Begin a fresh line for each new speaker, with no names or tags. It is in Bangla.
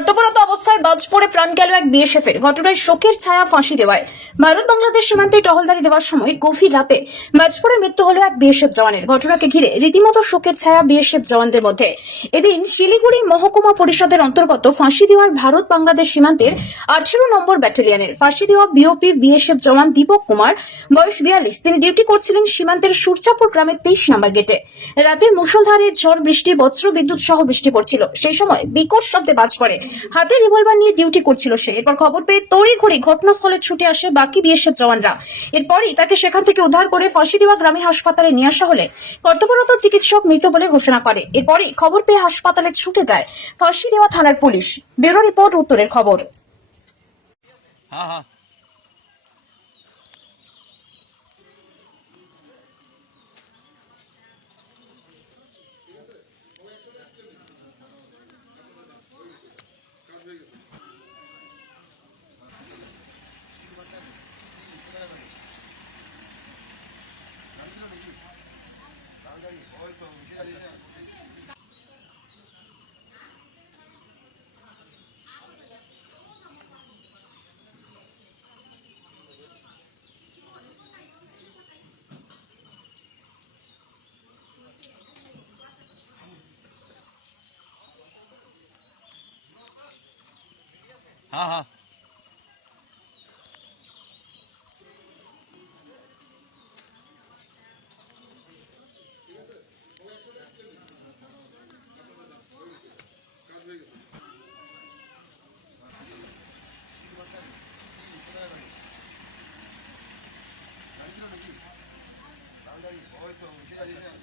কর্তব্যরত অবস্থায় প্রাণ গেল এক বিএসএফের। ঘটনায় শোকের ছায়া ফাঁসি দেওয়ায়। ভারত বাংলাদেশ সীমান্তে টহলদারি দেওয়ার সময় গভীর রাতে বাজ পড়ে মৃত্যু হলো এক বিএসএফ জওয়ানের। ঘটনাকে ঘিরে রীতিমতো শোকের ছায়া বিএসএফ জওয়ানদের মধ্যে। এদিন শিলিগুড়ি মহকুমা পরিষদের অন্তর্গত ফাঁসি দেওয়ার ভারত বাংলাদেশ সীমান্তের আঠেরো নম্বর ব্যাটালিয়নের। ফাঁসি দেওয়া বিওপি বিএসএফ জওয়ান দীপক কুমার, বয়স বিয়াল্লিশ। তিনি ডিউটি করছিলেন সীমান্তের সূর্যাপুর গ্রামের তেইশ নম্বর গেটে। রাতে মুষলধারে ঝড়, বৃষ্টি, বজ্র, বিদ্যুৎ সহ বৃষ্টি পড়ছিল। সেই সময় বিকট শব্দে বাজ পড়ে। হাতে রিভলভার নিয়ে ডিউটি করছিল সে। এরপর খবর পেয়ে তড়ি ঘড়ি ঘটনাস্থলে ছুটে আসে বাকি বিএসএফ জওয়ানরা। এরপরই তাকে সেখান থেকে উদ্ধার করে ফাঁসি দেওয়া গ্রামীণ হাসপাতালে নিয়ে আসা হলে কর্তব্যরত চিকিৎসক মৃত বলে ঘোষণা করে। এরপরই খবর পেয়ে হাসপাতালে ছুটে যায় ফাঁসি দেওয়া থানার পুলিশ। ব্যুরো রিপোর্ট, উত্তরের খবর।
হ্যাঁ हाँ 好好。Thank you.